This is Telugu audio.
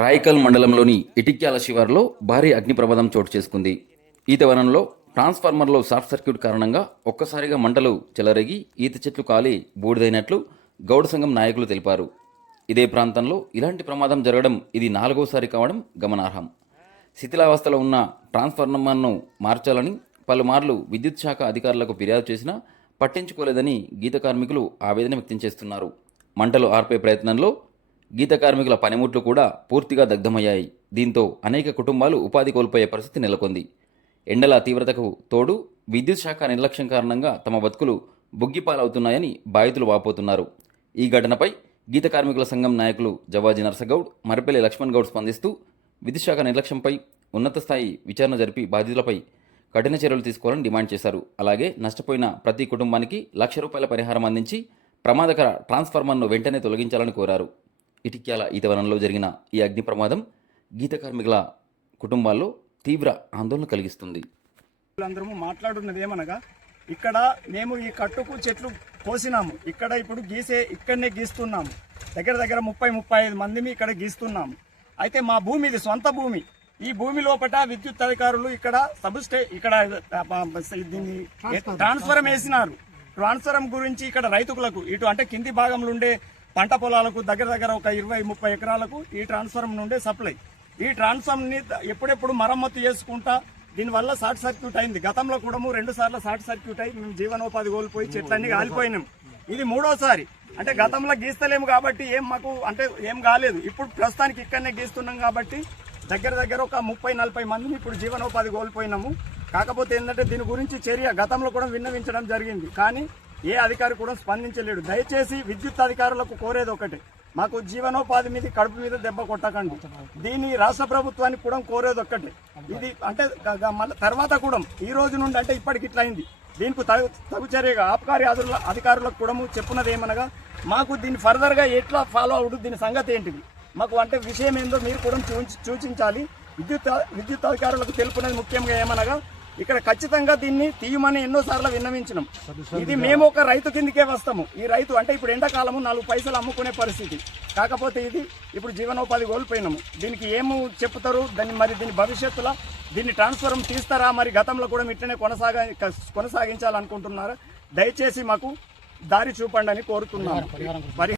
రాయకల్ మండలంలోని ఇటిక్యాల శివారులో భారీ అగ్ని ప్రమాదం చోటు చేసుకుంది. ఈతవనంలో ట్రాన్స్ఫార్మర్లో షార్ట్ సర్క్యూట్ కారణంగా ఒక్కసారిగా మంటలు చెలరేగి ఈత చెట్లు కాలి బూడిదైనట్లు గౌడ సంఘం నాయకులు తెలిపారు. ఇదే ప్రాంతంలో ఇలాంటి ప్రమాదం జరగడం ఇది 4వసారి కావడం గమనార్హం. శిథిలావస్థలో ఉన్న ట్రాన్స్ఫార్మర్ను మార్చాలని పలుమార్లు విద్యుత్ శాఖ అధికారులకు ఫిర్యాదు చేసినా పట్టించుకోలేదని గీత కార్మికులు ఆవేదన వ్యక్తం చేస్తున్నారు. మంటలు ఆర్పే ప్రయత్నంలో గీత కార్మికుల పనిముట్లు కూడా పూర్తిగా దగ్ధమయ్యాయి. దీంతో అనేక కుటుంబాలు ఉపాధి కోల్పోయే పరిస్థితి నెలకొంది. ఎండల తీవ్రతకు తోడు విద్యుత్ శాఖ నిర్లక్ష్యం కారణంగా తమ బతుకులు బుగ్గిపాలవుతున్నాయని బాధితులు వాపోతున్నారు. ఈ ఘటనపై గీత కార్మికుల సంఘం నాయకులు జవాజీ నర్సగౌడ్, మరిపల్లి లక్ష్మణ్ గౌడ్ స్పందిస్తూ విద్యుత్ శాఖ నిర్లక్ష్యంపై ఉన్నత స్థాయి విచారణ జరిపి బాధితులపై కఠిన చర్యలు తీసుకోవాలని డిమాండ్ చేశారు. అలాగే నష్టపోయిన ప్రతి కుటుంబానికి ₹1,00,000 పరిహారం అందించి ప్రమాదకర ట్రాన్స్ఫార్మర్ను వెంటనే తొలగించాలని కోరారు. ఇటిక్యాల ఈతవనంలో జరిగిన ఈ అగ్ని ప్రమాదం గీత కార్మికుల కుటుంబాల్లో తీవ్ర ఆందోళన కలిగిస్తుంది. అందరము మాట్లాడున్నది ఏమనగా, ఇక్కడ మేము ఈ కట్టుకు చెట్లు కోసినాము, ఇక్కడ ఇప్పుడు ఇక్కడనే గీస్తున్నాము. దగ్గర 30-35 మందిని ఇక్కడ గీస్తున్నాము. అయితే మా భూమి ఇది సొంత భూమి. ఈ భూమి లోపల విద్యుత్ అధికారులు ఇక్కడ ఇక్కడ దీన్ని ట్రాన్స్ఫరం వేసినారు. ట్రాన్స్ఫరం గురించి ఇక్కడ రైతులకు ఇటు అంటే కింది భాగంలో ఉండే పంట పొలాలకు దగ్గర ఒక 20-30 ఎకరాలకు ఈ ట్రాన్స్ఫార్మర్ నుండే సప్లై. ఈ ట్రాన్స్ఫార్మర్ని ఎప్పుడెప్పుడు మరమ్మతు చేసుకుంటా దీనివల్ల షార్ట్ సర్క్యూట్ అయింది. గతంలో కూడా 2 సార్లు షార్ట్ సర్క్యూట్ అయి మేము జీవనోపాధి కోల్పోయి చెట్లన్నీ కాలిపోయినాం. ఇది 3వసారి. అంటే గతంలో గీస్తలేము కాబట్టి ఏం కాలేదు. ఇప్పుడు ప్రస్తుతానికి ఇక్కడనే గీస్తున్నాం కాబట్టి దగ్గర ఒక 30-40 మందిని ఇప్పుడు జీవనోపాధి కోల్పోయినాము. కాకపోతే ఏంటంటే దీని గురించి చర్య గతంలో కూడా విన్నవించడం జరిగింది, కానీ ఏ అధికారి కూడా స్పందించలేడు. దయచేసి విద్యుత్ అధికారులకు కోరేది ఒకటే, మాకు జీవనోపాధి మీద కడుపు మీద దెబ్బ కొట్టకండి. దీన్ని రాష్ట్ర ప్రభుత్వానికి కూడా కోరేది ఒక్కటే. ఇది అంటే మళ్ళీ తర్వాత కూడా ఈ రోజు నుండి అంటే ఇప్పటికి ఇట్లా అయింది. దీనికి తగు చర్యగా ఆబ్కారీ అధికారులకు కూడా చెప్పున్నది ఏమనగా, మాకు దీన్ని ఫర్దర్గా ఎట్లా ఫాలో అవుడు, దీని సంగతి ఏంటిది, మాకు అంటే విషయం ఏందో మీరు కూడా సూచించాలి. విద్యుత్ అధికారులకు తెలుపున్నది ముఖ్యంగా ఏమనగా, ఇక్కడ ఖచ్చితంగా దీన్ని తీయమని ఎన్నోసార్లు విన్నవించినాం. ఇది మేము ఒక రైతు కిందకే వస్తాము. ఈ రైతు అంటే ఇప్పుడు ఎండాకాలము 4 పైసలు అమ్ముకునే పరిస్థితి. కాకపోతే ఇది ఇప్పుడు జీవనోపాధి కోల్పోయినాము. దీనికి ఏమి చెప్తారు, దీని భవిష్యత్తులో దీన్ని ట్రాన్స్ఫార్మర్ తీస్తారా, మరి గతంలో కూడా ఇట్లనే కొనసాగించాలనుకుంటున్నారా? దయచేసి మాకు దారి చూపండి అని కోరుతున్నాను.